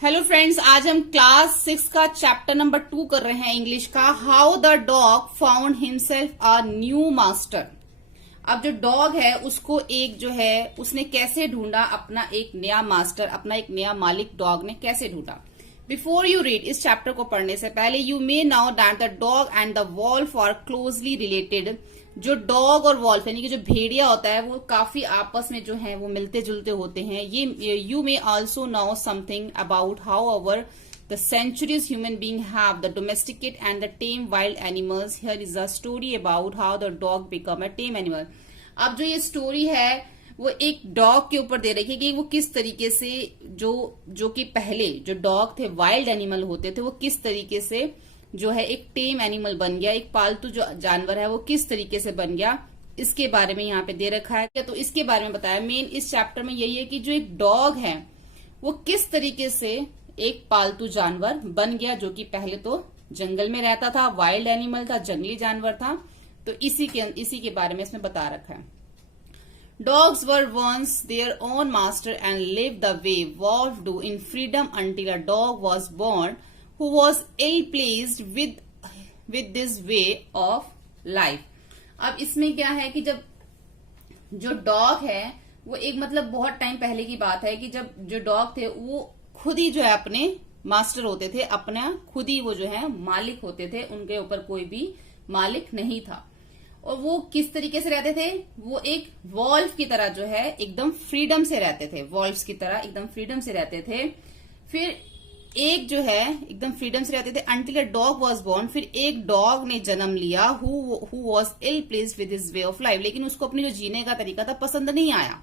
Hello friends, आज हम class 6 का चैप्टर नंबर 2 कर रहे हैं इंग्लिश का। How the dog found himself a new master. अब जो डॉग है उसको एक जो है उसने कैसे ढूंढा अपना एक नया मास्टर, अपना एक नया मालिक डॉग ने कैसे ढूंढा। बिफोर यू रीड, इस चैप्टर को पढ़ने से पहले you may now that the dog and the wolf are closely related. जो डॉग और वॉल्फ यानी कि जो भेड़िया होता है वो काफी आपस में जो है वो मिलते जुलते होते हैं। ये you may also know something about how our the centuries human beings have the domesticate and the tame wild animals. Here is a story about how the dog become a tame animal. अब जो ये story है वो एक dog के ऊपर दे रखी है कि वो किस तरीके से जो कि पहले जो डॉग थे वाइल्ड एनिमल होते थे वो किस तरीके से जो है एक टेम एनिमल बन गया, एक पालतू जो जानवर है वो किस तरीके से बन गया, इसके बारे में यहाँ पे दे रखा है। तो इसके बारे में बताया। मेन इस चैप्टर में यही है कि जो एक डॉग है वो किस तरीके से एक पालतू जानवर बन गया, जो कि पहले तो जंगल में रहता था, वाइल्ड एनिमल था, जंगली जानवर था। तो इसी के बारे में इसमें बता रखा है। Dogs were once their own master and lived the way wolves do in freedom until a dog was born who was ill pleased with this way of life. अब इसमें क्या है कि जब जो डॉग है वो एक मतलब बहुत टाइम पहले की बात है कि जब जो डॉग थे वो खुद ही जो है अपने मास्टर होते थे, अपना खुद ही वो जो है मालिक होते थे, उनके ऊपर कोई भी मालिक नहीं था। और वो किस तरीके से रहते थे, वो एक वॉल्फ की तरह जो है एकदम फ्रीडम से रहते थे, वॉल्फ्स की तरह एकदम फ्रीडम से रहते थे। फिर एक जो है एकदम फ्रीडम से रहते थे until a dog was born. फिर एक डॉग ने जन्म लिया who was ill pleased with his way of life. लेकिन उसको अपनी जो जीने का तरीका था पसंद नहीं आया,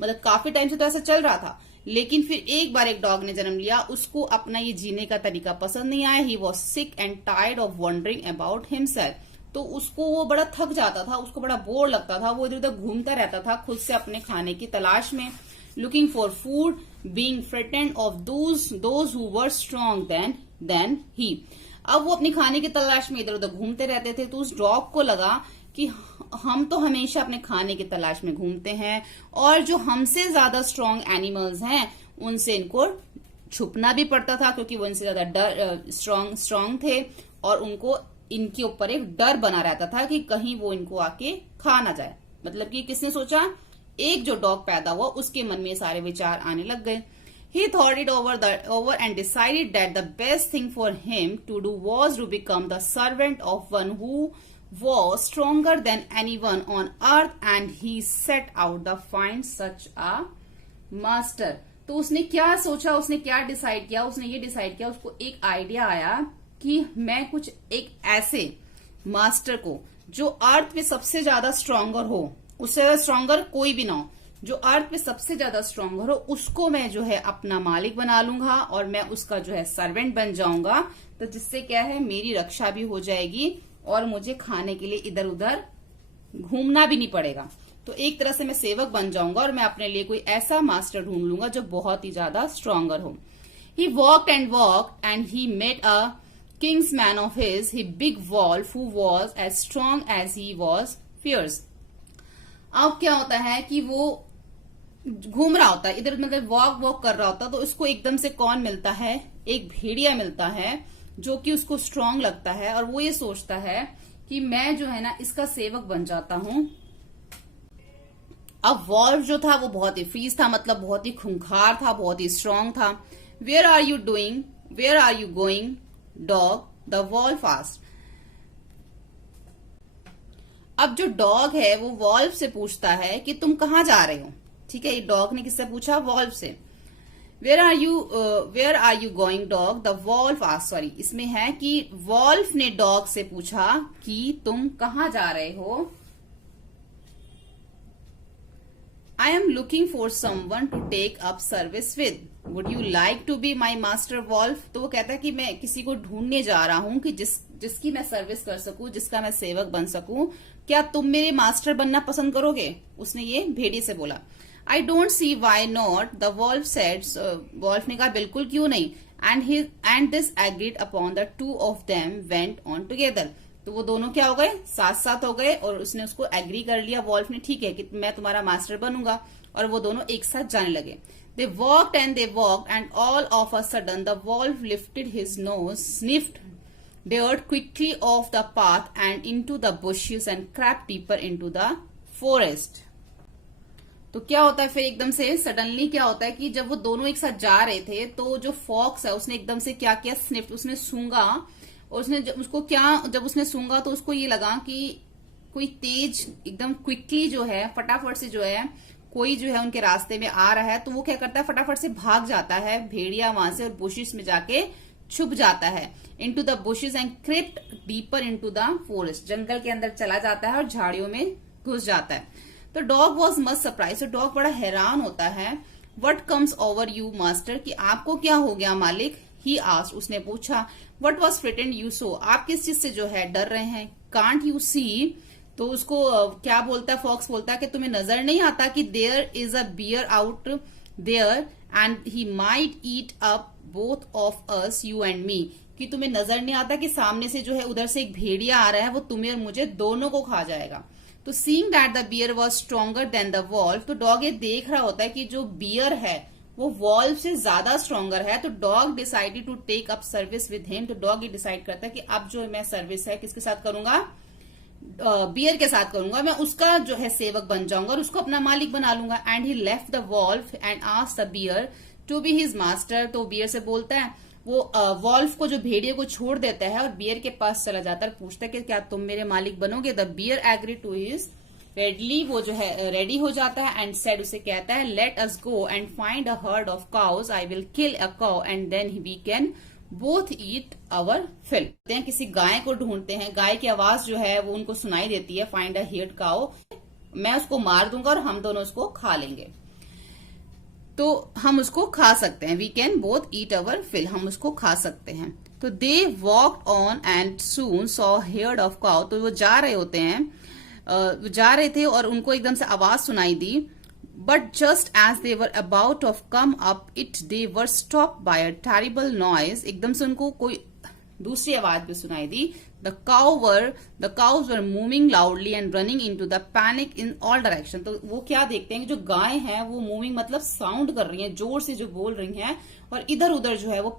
मतलब काफी टाइम से तो ऐसा चल रहा था। लेकिन फिर एक बार एक डॉग ने जन्म लिया, उसको अपना ये जीने का तरीका पसंद नहीं आया। He was sick and tired of wondering about himself. तो उसको वो बड़ा थक जाता था, उसको बड़ा बोर लगता था, वो इधर उधर घूमता रहता था खुद से अपने खाने की तलाश में। Looking for food, being frightened of those who were strong than he. अब वो अपने खाने की तलाश में इधर उधर घूमते रहते थे। तो उस डॉग को लगा कि हम तो हमेशा अपने खाने की तलाश में घूमते हैं और जो हमसे ज्यादा स्ट्रांग एनिमल्स हैं उनसे इनको छुपना भी पड़ता था, क्योंकि वो इनसे ज्यादा स्ट्रांग थे और उनको इनके ऊपर एक डर बना रहता था कि कहीं वो इनको आके खा ना जाए। मतलब कि किसने सोचा, एक जो डॉग पैदा हुआ उसके मन में सारे विचार आने लग गए। He thought it over and decided that the best thing for him to do was to become the servant of one who was stronger than anyone on earth, and he set out to find such a master. तो उसने क्या सोचा, उसने क्या decide किया, उसने ये decide किया, उसको एक आइडिया आया कि मैं कुछ एक ऐसे मास्टर को जो अर्थ पे सबसे ज्यादा स्ट्रॉन्गर हो, उससे ज्यादा स्ट्रॉन्गर कोई भी ना हो, जो अर्थ पे सबसे ज्यादा स्ट्रॉन्गर हो, उसको मैं जो है अपना मालिक बना लूंगा और मैं उसका जो है सर्वेंट बन जाऊंगा। तो जिससे क्या है मेरी रक्षा भी हो जाएगी और मुझे खाने के लिए इधर उधर घूमना भी नहीं पड़ेगा। तो एक तरह से मैं सेवक बन जाऊंगा और मैं अपने लिए कोई ऐसा मास्टर ढूंढ लूंगा जो बहुत ही ज्यादा स्ट्रॉन्गर हो। He walked and he met a kinsman of his, he big wolf who was as strong as he was fierce. अब क्या होता है कि वो घूम रहा होता है इधर, मतलब वॉक कर रहा होता, तो उसको एकदम से कौन मिलता है, एक भेड़िया मिलता है जो कि उसको स्ट्रांग लगता है और वो ये सोचता है कि मैं जो है ना इसका सेवक बन जाता हूं। अब वॉल्फ जो था वो बहुत ही फीस था, मतलब बहुत ही खूंखार था, बहुत ही स्ट्रांग था। Where are you doing, where are you going dog, the wolf asked. अब जो डॉग है वो वॉल्फ से पूछता है कि तुम कहाँ जा रहे हो। ठीक है, ये डॉग ने किससे पूछा, वॉल्फ से। Where are you going dog, the wolf asked. Sorry, इसमें है कि वॉल्फ ने डॉग से पूछा कि तुम कहाँ जा रहे हो। I am looking for someone to take up service with, would you like to be my master wolf. तो वो कहता है कि मैं किसी को ढूंढने जा रहा हूं कि जिसकी मैं सर्विस कर सकूं, जिसका मैं सेवक बन सकूं। क्या तुम मेरे मास्टर बनना पसंद करोगे, उसने ये भेड़िए से बोला। I don't see why not, the wolf said. Wolf ने कहा बिल्कुल क्यों नहीं। And this agreed upon the two of them went on together. तो वो दोनों क्या हो गए, साथ साथ हो गए और उसने उसको एग्री कर लिया वॉल्फ ने, ठीक है कि मैं तुम्हारा मास्टर बनूंगा, और वो दोनों एक साथ जाने लगे। They walked and all of a sudden the wolf lifted his nose, sniffed dirt quickly off the path and into the bushes and crept deeper into the forest. तो क्या होता है फिर एकदम से सडनली क्या होता है कि जब वो दोनों एक साथ जा रहे थे तो जो फॉक्स है उसने एकदम से क्या किया, स्निफ्ट, उसने सूंघा, और उसने जब उसने सूंघा तो उसको ये लगा कि कोई तेज एकदम क्विकली जो है, फटाफट से जो है कोई जो है उनके रास्ते में आ रहा है। तो वो क्या करता है, फटाफट से भाग जाता है भेड़िया वहां से और बुशेस में जाके छुप जाता है। Into the bushes and crept deeper into the forest, जंगल के अंदर चला जाता है और झाड़ियों में घुस जाता है। तो डॉग वॉज मच सरप्राइज, तो डॉग बड़ा हैरान होता है। What comes over you master, कि आपको क्या हो गया मालिक। ही आस्क्ड, उसने पूछा। वट वॉज फ्रिटेंड यू सो, आप किस चीज से जो है डर रहे हैं। कांट यू सी, तो उसको क्या बोलता है, फॉक्स बोलता है कि तुम्हें नजर नहीं आता कि there is a bear out there and he might eat up both of us, you and me, कि तुम्हें नजर नहीं आता कि सामने से जो है उधर से एक भेड़िया आ रहा है, वो तुम्हें और मुझे दोनों को खा जाएगा। तो seeing that the bear was stronger than the wolf, तो डॉग ये देख रहा होता है कि जो बियर है वो वॉल्फ से ज्यादा स्ट्रोंगर है। तो dog decided to take up service with him, तो डॉग ये डिसाइड करता है कि अब जो मैं सर्विस है किसके साथ करूंगा, बियर के साथ करूंगा, मैं उसका जो है सेवक बन जाऊंगा और उसको अपना मालिक बना लूंगा। And he left the wolf and asked the bear to be his master, तो बियर से बोलता है, वो वॉल्फ को, जो भेड़िए को छोड़ देता है और बियर के पास चला जाता है, पूछता है कि क्या तुम मेरे मालिक बनोगे। The bear agree to his readily, वो जो है रेडी हो जाता है। एंड सेड, उसे कहता है, let us go and find a herd of cows, I will kill a cow and then we can both eat our fill. किसी गाय को ढूंढते हैं, गाय की आवाज जो है वो उनको सुनाई देती है, फाइंड अ हर्ड काउ, मैं उसको मार दूंगा और हम दोनों उसको खा लेंगे, तो हम उसको खा सकते हैं। We can both eat our fill, हम उसको खा सकते हैं। तो they walked on and soon saw herd of cow, तो वो जा रहे होते हैं, जा रहे थे और उनको एकदम से आवाज सुनाई दी। But just as they were about of come up it, they were stop by a terrible noise, एकदम से उनको कोई दूसरी आवाज भी सुनाई दी। The cows were moving loudly and running into the panic in all direction. तो वो क्या देखते हैं कि जो गाय हैं वो मूविंग मतलब साउंड कर रही हैं, जोर से जो बोल रही हैं, और इधर उधर जो है वो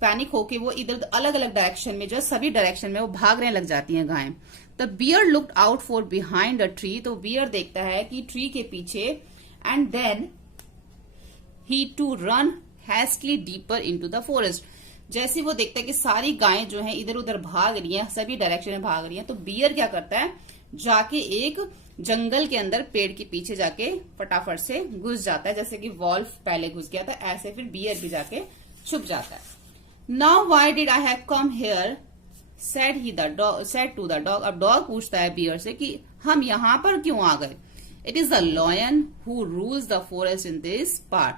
पैनिक होके वो इधर अलग अलग डायरेक्शन में, जो है सभी डायरेक्शन में वो भागने लग जाती हैं गायें। The bear looked out for behind a tree, तो बियर देखता है कि ट्री के पीछे, and then he to run hastily deeper into the forest. जैसे वो देखता है कि सारी गायें जो हैं इधर उधर भाग रही हैं, सभी डायरेक्शन में भाग रही हैं, तो बियर क्या करता है, जाके एक जंगल के अंदर पेड़ के पीछे जाके फटाफट से घुस जाता है। जैसे कि वॉल्फ पहले घुस गया था, ऐसे फिर बियर भी जाके छुप जाता है। Now why did I have come here, said to the dog, अब डॉग पूछता है बियर से कि हम यहां पर क्यों आ गए। It is the lion who rules the forest in this part,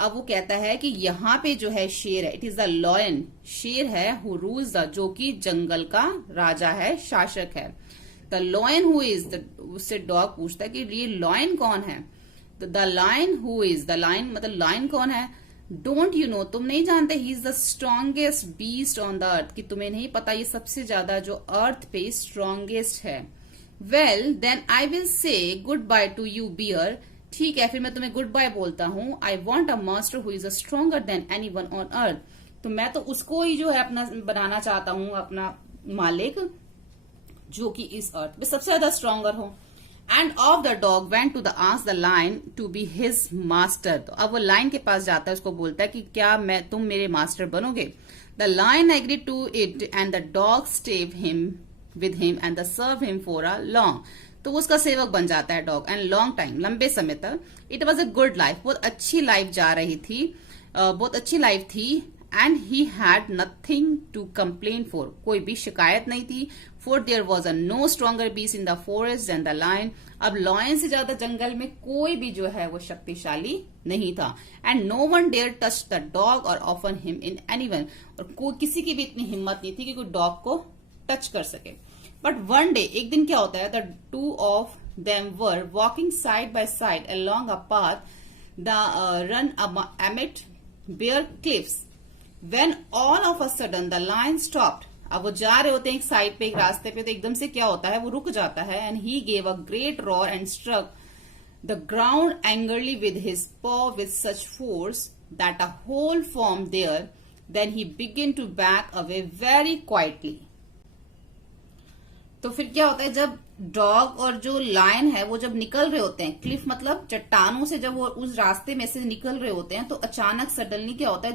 अब वो कहता है कि यहाँ पे जो है शेर है, इट इज द लॉयन, शेर है, हु रूल्स द, जो कि जंगल का राजा है, शासक है। The lion who is the, उससे डॉग पूछता है कि ये लॉयन कौन है। The lion who is the, lion मतलब लायन कौन है। डोंट यू नो, तुम नहीं जानते, he is the strongest beast on the earth, कि तुम्हें नहीं पता ये सबसे ज्यादा जो अर्थ पे स्ट्रॉन्गेस्ट है। Well then I will say goodbye to you bear, ठीक है फिर मैं तुम्हें गुड बाय बोलता हूँ। I want a master who is a stronger than anyone on earth, तो मैं तो उसको ही जो है अपना बनाना चाहता हूँ, अपना मालिक, जो कि इस अर्थ पे सबसे ज्यादा स्ट्रोंगर हो। And off the dog went to the ask the lion to be his master, तो अब वो लायन के पास जाता है, उसको बोलता है कि क्या तुम मेरे मास्टर बनोगे। The lion agree to it and the dog stayed him with him and the serve him for a long, तो उसका सेवक बन जाता है डॉग। एंड लॉन्ग टाइम, लंबे समय तक। It was a good life, बहुत अच्छी लाइफ जा रही थी, बहुत अच्छी लाइफ थी। And he had nothing to complain for, कोई भी शिकायत नहीं थी। For there was a no stronger beast in the forest than the lion, अब लॉयन से ज्यादा जंगल में कोई भी जो है वो शक्तिशाली नहीं था। And no one dare touch the dog और offer him in any one, और किसी की भी इतनी हिम्मत नहीं थी कि कोई डॉग को टच कर सके। बट वन डे, एक दिन क्या होता है, the two of them were walking side by side along a path the run amid bare cliffs, when all of a sudden the lion stopped, अब वो जा रहे होते हैं एक साइड पे, एक रास्ते पे, तो एकदम से क्या होता है, वो रुक जाता है। And he gave a great roar and struck the ground angrily with his paw with such force that a hole formed there. Then he began to back away very quietly. तो फिर क्या होता है, जब डॉग और जो lion है वो जब निकल रहे होते हैं, क्लिफ मतलब चट्टानों से जब वो उस रास्ते में से निकल रहे होते हैं, तो अचानक सडनली क्या होता है,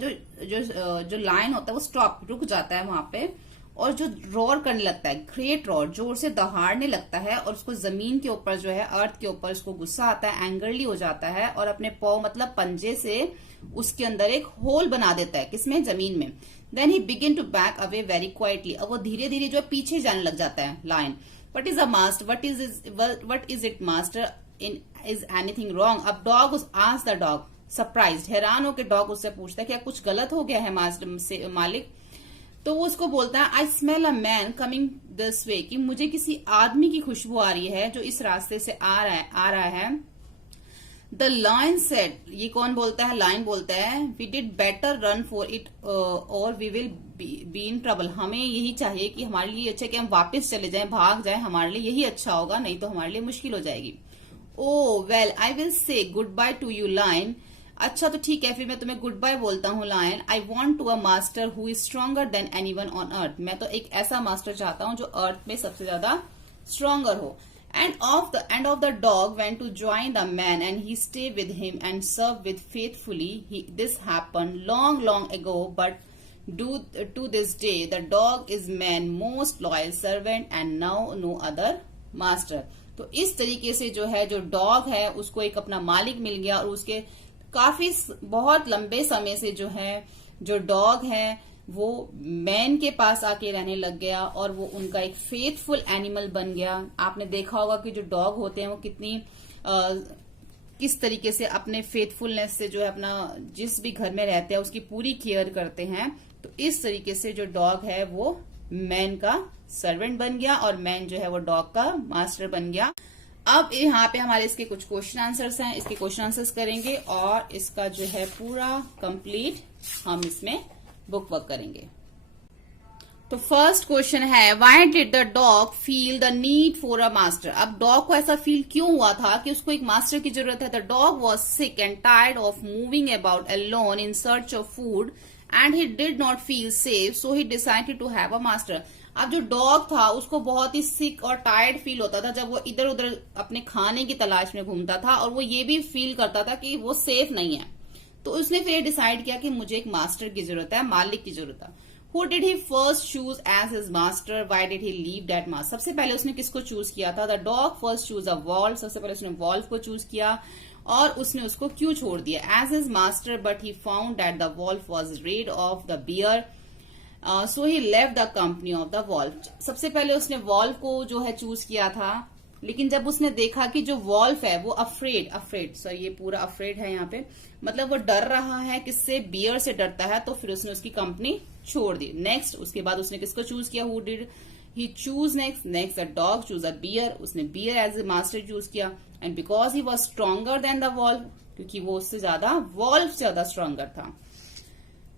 जो लायन होता है वो स्टॉप, रुक जाता है वहां पे, और जो रोर करने लगता है, ग्रेट रोर, जोर से दहाड़ने लगता है, और उसको जमीन के ऊपर जो है, अर्थ के ऊपर उसको गुस्सा आता है, एंग्रली हो जाता है, और अपने पॉ मतलब पंजे से उसके अंदर एक होल बना देता है, किसमें, जमीन में. Then he begin to back away very quietly. अब वो धीरे धीरे जो पीछे जाने लग जाता है lion. What is a master, what is it master, is anything wrong. अब dog ask the dog, surprised, हैरान होकर डॉग उससे पूछता है क्या कुछ गलत हो गया है मास्टर से, मालिक. तो वो उसको बोलता है, I smell a man coming this way, कि मुझे किसी आदमी की खुशबू आ रही है जो इस रास्ते से आ रहा है. द लायन सेड, ये कौन बोलता है, लायन बोलता है, we did better run for it और we will be in trouble. हमें यही चाहिए कि हमारे लिए अच्छा कि हम वापस चले जाएं, भाग जाएं, हमारे लिए यही अच्छा होगा, नहीं तो हमारे लिए मुश्किल हो जाएगी. Oh well I will say goodbye to you lion. अच्छा तो ठीक है, फिर मैं तुम्हें गुड बाय बोलता हूँ lion. I want to a master who is stronger than anyone on earth. मैं तो एक ऐसा मास्टर चाहता हूँ जो अर्थ में सबसे ज्यादा स्ट्रॉन्गर हो. And of the dog went to join the man, and he stayed with him and served with faithfully. This happened long ago, but to this day the dog is man's most loyal servant and now no other master. तो इस तरीके से जो है, जो dog है उसको एक अपना मालिक मिल गया, और उसके काफी बहुत लंबे समय से जो है, जो डॉग है वो मैन के पास आके रहने लग गया, और वो उनका एक फेथफुल एनिमल बन गया. आपने देखा होगा कि जो डॉग होते हैं वो किस तरीके से अपने फेथफुलनेस से जो है अपना जिस भी घर में रहते हैं उसकी पूरी केयर करते हैं. तो इस तरीके से जो डॉग है वो मैन का सर्वेंट बन गया, और मैन जो है वो डॉग का मास्टर बन गया. अब यहाँ पे हमारे इसके कुछ क्वेश्चन आंसर्स हैं, इसके क्वेश्चन आंसर्स करेंगे, और इसका जो है पूरा कंप्लीट हम इसमें बुक वर्क करेंगे. तो फर्स्ट क्वेश्चन है, why did the dog feel the need for a master. अब डॉग को ऐसा फील क्यों हुआ था कि उसको एक मास्टर की जरूरत है. The dog was sick and tired of moving about alone in search of food and he did not feel safe, so he decided to have a master. अब जो डॉग था उसको बहुत ही सिक और टायर्ड फील होता था जब वो इधर उधर अपने खाने की तलाश में घूमता था, और वो ये भी फील करता था कि वो सेफ नहीं है. तो उसने फिर डिसाइड किया कि मुझे एक मास्टर की जरूरत है, मालिक की जरूरत है. Who did he first choose as his master? Why did he leave that master? सबसे पहले उसने किसको चूज किया था? The dog first chose a wolf. सबसे पहले उसने wolf को चूज किया, और उसने उसको क्यों छोड़ दिया? As his master, but he found that the wolf was rid of the bear. So he left the company of the wolf. सबसे पहले उसने wolf को जो है चूज किया था, लेकिन जब उसने देखा कि जो वॉल्फ है वो अफ्रेड सॉरी ये पूरा अफ्रेड है यहाँ पे, मतलब वो डर रहा है, किससे, बियर से डरता है, तो फिर उसने उसकी कंपनी छोड़ दी. नेक्स्ट उसके बाद उसने किसको चूज किया? Who did he choose next the dog choose a bear. उसने bear as a master choose किया, and because he was stronger than the wolf, क्योंकि वो उससे ज्यादा वॉल्फ से ज्यादा स्ट्रॉन्गर था.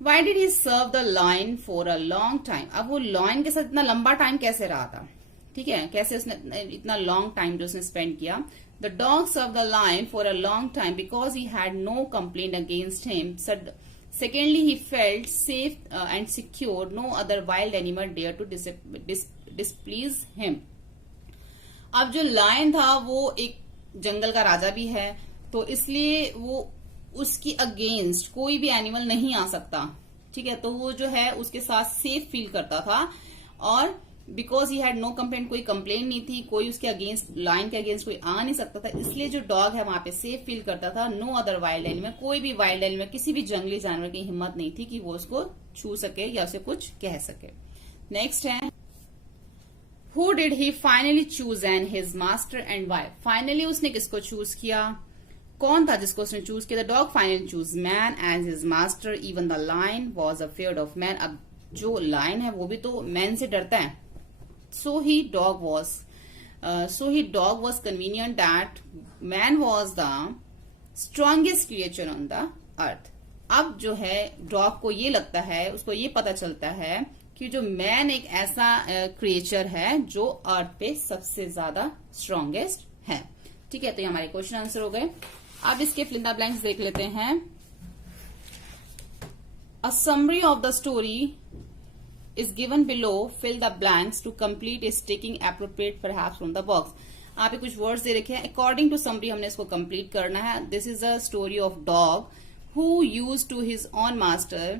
Why did he serve the lion for a long time. अब वो लायन के साथ इतना लंबा टाइम कैसे रहा था, ठीक है, कैसे उसने इतना लॉन्ग टाइम जो उसने स्पेंड किया. The dog serve the lion for a long time because he had no complaint against him. Secondly he felt safe and secure. No other wild animal dare to displease him. अब जो lion था वो एक जंगल का राजा भी है, तो इसलिए वो उसकी अगेंस्ट कोई भी एनिमल नहीं आ सकता, ठीक है. तो वो जो है उसके साथ सेफ फील करता था, और because he had no complaint, कोई कंप्लेन नहीं थी, कोई उसके अगेंस्ट, लायन के अगेंस्ट कोई आ नहीं सकता था, इसलिए जो डॉग है वहां पे सेफ फील करता था. नो अदर वाइल्ड एनिमल, कोई भी वाइल्ड एनिमल, किसी भी जंगली जानवर की हिम्मत नहीं थी कि वो उसको छू सके या उसे कुछ कह सके. नेक्स्ट है, who did he finally choose and his master and why. Finally उसने किसको चूज किया, कौन था जिसको उसने चूज किया? The dog finally choose man as his master. Even the lion was afraid of man. अब जो लायन है वो भी तो मैन से डरता है. So he dog was convenient that man was the strongest creature on the earth. अब जो है डॉग को ये लगता है, उसको ये पता चलता है कि जो मैन एक ऐसा क्रिएचर है जो अर्थ पे सबसे ज्यादा स्ट्रॉन्गेस्ट है. ठीक है, तो ये हमारे क्वेश्चन आंसर हो गए। अब इसके फिल इन द ब्लैंक्स देख लेते हैं। A summary of the story is given below, fill the blanks to complete is taking appropriate perhaps from the box। यहाँ पे कुछ वर्ड्स दे रखे हैं, अकॉर्डिंग टू समरी हमने इसको कंप्लीट करना है। This is a story of dog who use to his own master.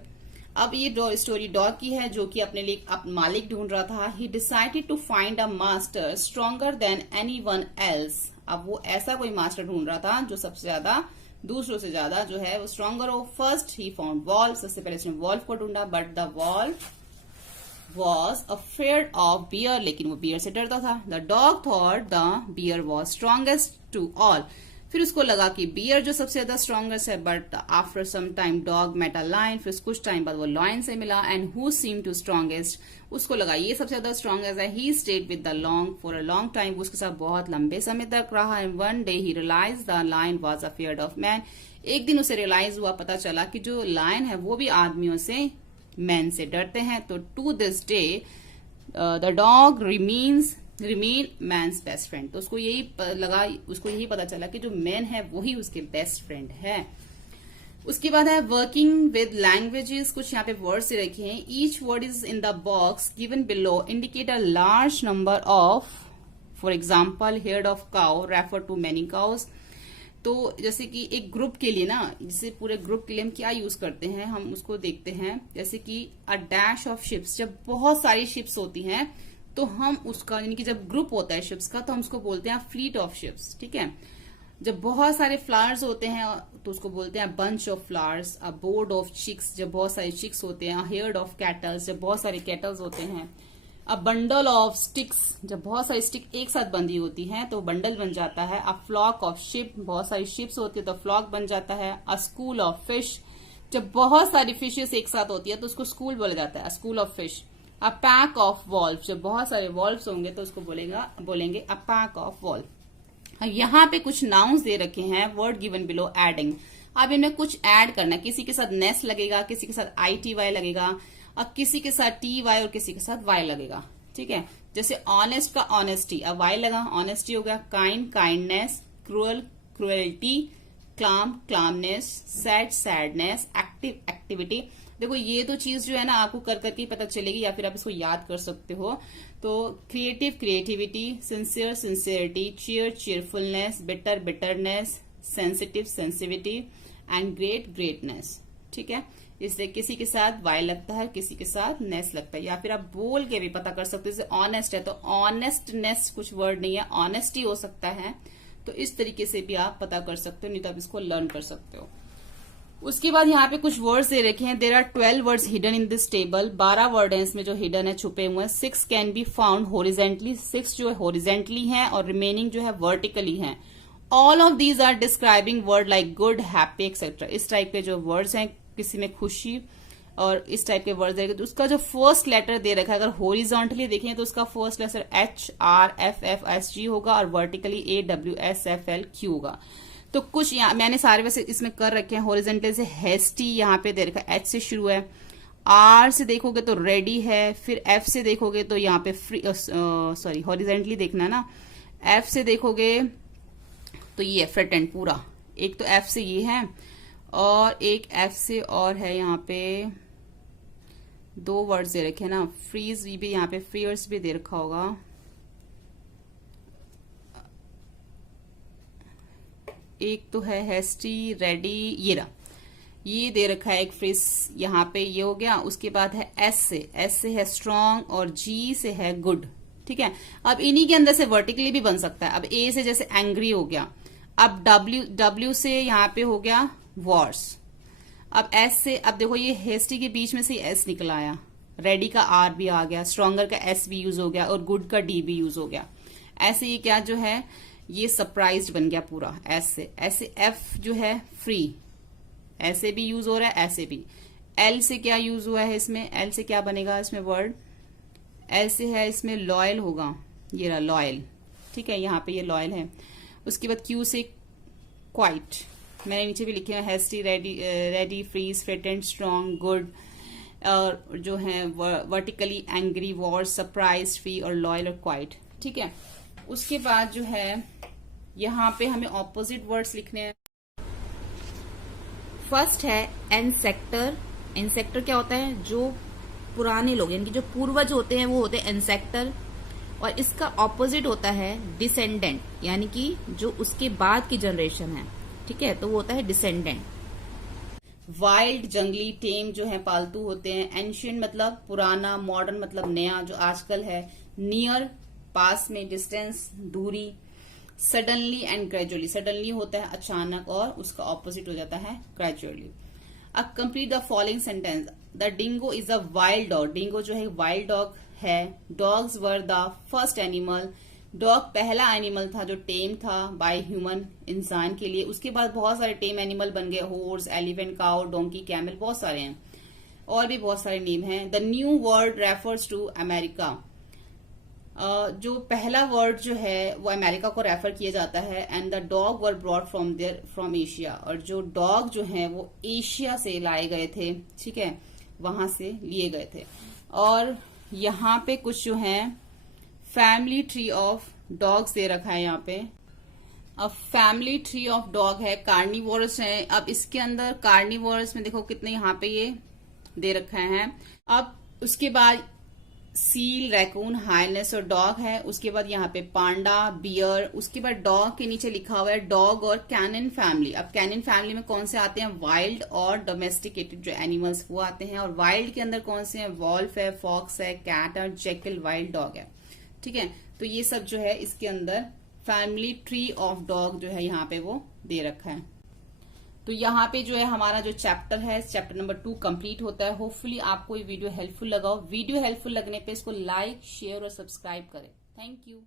अब ये स्टोरी डॉग की है जो कि अपने लिए मालिक ढूंढ रहा था। He decided to find a master stronger than anyone else. अब वो ऐसा कोई मास्टर ढूंढ रहा था जो सबसे ज्यादा, दूसरों से ज्यादा जो है वो स्ट्रॉन्गर हो। फर्स्ट ही फाउंड वॉल्व, सबसे पहले उसने वॉल्व को ढूंढा, but the valve was afraid of bear, लेकिन वो बियर से डरता था। The dog thought the bear was strongest to all। फिर उसको लगा कि बियर जो सबसे ज्यादा स्ट्रॉन्गेस्ट है, but after some time dog met a lion. फिर कुछ टाइम बाद वो लायन से मिला, and who seem to strongest, उसको लगा ये सबसे ज्यादा स्ट्रॉन्गेस्ट है। He stayed with the long for a long time, उसके साथ बहुत लंबे समय तक रहा। And one day he realise the lion was afraid of man. एक दिन उसे रियलाइज हुआ, पता चला कि जो लायन है वो भी आदमियों से, मैन से डरते हैं। तो to this day the dog remain man's best friend. तो उसको यही लगा, उसको यही पता चला कि जो मैन है वही उसके बेस्ट फ्रेंड है। उसके बाद है वर्किंग विद लैंग्वेजेस। कुछ यहाँ पे वर्ड्स रखे हैं। Each word is in the box given below indicate a large number of, for example herd of cow refer to many cows. तो जैसे कि एक ग्रुप के लिए ना, जैसे पूरे ग्रुप के लिए हम क्या यूज करते हैं, हम उसको देखते हैं। जैसे कि अ डैश ऑफ शिप्स, जब बहुत सारी शिप्स होती हैं तो हम उसका, यानी कि जब ग्रुप होता है शिप्स का तो हम उसको बोलते हैं फ्लीट ऑफ शिप्स। ठीक है, जब बहुत सारे फ्लावर्स होते हैं तो उसको बोलते हैं bunch of flowers. A brood of chicks, जब बहुत सारे चिक्स होते हैं। हेयर्ड ऑफ कैटल्स, जब बहुत सारे कैटल्स होते हैं। अ बंडल ऑफ स्टिक्स, जब बहुत सारी स्टिक एक साथ बंधी होती हैं तो बंडल बन जाता है। अ फ्लॉक ऑफ शिप, बहुत सारी शिप्स होती है तो फ्लॉक बन जाता है। अ स्कूल ऑफ फिश, जब बहुत सारी फिशेस एक साथ होती है तो उसको स्कूल बोला जाता है, school of fish. A pack of valve, जब बहुत सारे वॉल्व्स होंगे तो उसको बोलेंगे अ पैक ऑफ वॉल्व। यहाँ पे कुछ नाउन्स दे रखे हैं, वर्ड गिवन बिलो एडिंग। अब इनमें कुछ ऐड करना है, किसी के साथ नेस लगेगा, किसी के साथ ITY लगेगा, अब किसी के साथ TY और किसी के साथ Y लगेगा। ठीक है, जैसे ऑनेस्ट का ऑनेस्टी, अब Y लगा, ऑनेस्टी हो गया। Kind kindness, cruel cruelty, calm calmness, sad sadness, active activity. देखो ये तो चीज जो है ना आपको कर करके ही पता चलेगी, या फिर आप इसको याद कर सकते हो। तो creative creativity, sincere sincerity, cheer cheerfulness, bitter bitterness, sensitive sensitivity, and great greatness. ठीक है, इससे किसी के साथ वाई लगता है, किसी के साथ नेस लगता है, या फिर आप बोल के भी पता कर सकते हो। जैसे ऑनेस्ट है तो ऑनेस्टनेस कुछ वर्ड नहीं है, ऑनेस्टी हो सकता है। तो इस तरीके से भी आप पता कर सकते हो, नहीं तो आप इसको लर्न कर सकते हो। उसके बाद यहाँ पे कुछ वर्ड्स दे रखे हैं। There are 12 words hidden in this table. 12 word है इसमें जो हिडन है, छुपे हुए हैं। 6 कैन बी फाउंड हॉरिजेंटली, 6 जो है हॉरिजेंटली है और रिमेनिंग जो है वर्टिकली है। All of these are describing word like good, happy etcetera. इस टाइप के जो वर्ड्स हैं, किसी में खुशी और इस टाइप के वर्ड्स देखे तो उसका जो फर्स्ट लेटर दे रखा है, अगर हॉरिजॉन्टली देखें तो उसका फर्स्ट लेटर HRFFSG होगा और वर्टिकली AWSFLQ होगा। तो कुछ यहाँ मैंने सारे वैसे इसमें कर रखे हैं। हॉरिजॉन्टली से हेस्टी यहाँ पे दे रखा है, H से शुरू है। R से देखोगे तो रेडी है, फिर F से देखोगे तो यहाँ पे फ्री, सॉरी हॉरिजॉन्टली देखना ना। F से देखोगे तो ये फ्रेटेंड पूरा, एक तो F से ये है और एक F से और है। यहाँ पे 2 वर्ड्स दे रखे हैं ना, फ्रीज भी यहाँ पे फ्रीयर्स भी दे रखा होगा। एक तो है हेस्टी, रेडी, ये रहा, ये दे रखा है एक फ्रेज यहाँ पे, ये हो गया। उसके बाद है S से है स्ट्रॉन्ग और G से है गुड। ठीक है, अब इन्हीं के अंदर से वर्टिकली भी बन सकता है। अब A से जैसे एंग्री हो गया, अब W से यहाँ पे हो गया वॉर्स। अब S से, अब देखो ये हेस्टी के बीच में से S निकल आया, रेडी का R भी आ गया, स्ट्रॉन्गर का S भी यूज हो गया और गुड का D भी यूज हो गया। ऐसे ये क्या जो है ये सरप्राइज्ड बन गया पूरा S से। ऐसे F जो है फ्री, ऐसे भी यूज हो रहा है, ऐसे भी। L से क्या यूज हुआ है इसमें, L से क्या बनेगा इसमें वर्ड, L से है इसमें लॉयल होगा, ये रहा लॉयल। ठीक है, यहाँ पे ये लॉयल है। उसके बाद Q से क्वाइट, मैंने नीचे भी लिखे हैं hasty, ready, freeze, frightened, strong, good, और जो है vertically angry, war, surprise, free और लॉयल और क्वाइट। ठीक है, उसके बाद जो है यहाँ पे हमें ऑपोजिट वर्ड्स लिखने हैं। फर्स्ट है एंसेक्टर। एंसेक्टर क्या होता है? जो पुराने लोग यानी कि जो पूर्वज होते हैं वो होते हैं एंसेक्टर, और इसका ऑपोजिट होता है डिसेंडेंट, यानी कि जो उसके बाद की जनरेशन है, ठीक है, तो वो होता है डिसेंडेंट। वाइल्ड जंगली, टेम जो है पालतू होते हैं। एंशियंट मतलब पुराना, मॉडर्न मतलब नया जो आजकल है। नियर पास में, डिस्टेंस दूरी। सडनली एंड ग्रेजुअली, सडनली होता है अचानक और उसका ऑपोजिट हो जाता है ग्रेजुअली। अब complete the following sentence. The dingo is a wild dog. Dingo जो है वाइल्ड डॉग है। Dogs were the first animal. Dog पहला एनिमल था जो टेम था बाय ह्यूमन, इंसान के लिए। उसके बाद बहुत सारे टेम एनिमल बन गए, horse, elephant, cow, donkey, camel, बहुत सारे हैं, और भी बहुत सारे नेम हैं। The new word refers to America. जो पहला वर्ड जो है वो अमेरिका को रेफर किया जाता है। And the dog were brought from Asia. और जो डॉग जो है वो एशिया से लाए गए थे, ठीक है, वहां से लिए गए थे। और यहाँ पे कुछ जो है family tree of dogs they रखा है यहाँ पे। अब फैमिली ट्री ऑफ डॉग है, कार्निवोरस है। अब इसके अंदर कार्निवोरस में देखो कितने यहाँ पे ये दे रखा है। अब उसके बाद सील, रैकून, हाइनेस और डॉग है। उसके बाद यहाँ पे पांडा, बियर। उसके बाद डॉग के नीचे लिखा हुआ है डॉग और कैनिन फैमिली। अब कैनिन फैमिली में कौन से आते हैं? वाइल्ड और डोमेस्टिकेटेड जो एनिमल्स वो आते हैं। और वाइल्ड के अंदर कौन से हैं? वॉल्फ है, फॉक्स है, कैट और जैकल वाइल्ड डॉग है, ठीक है। तो ये सब जो है इसके अंदर फैमिली ट्री ऑफ डॉग जो है यहाँ पे वो दे रखा है। तो यहाँ पे जो है हमारा जो चैप्टर है, चैप्टर नंबर 2 कंप्लीट होता है। होपफुली आपको ये वीडियो हेल्पफुल लगा हो। वीडियो हेल्पफुल लगने पे इसको लाइक, शेयर और सब्सक्राइब करें। Thank you.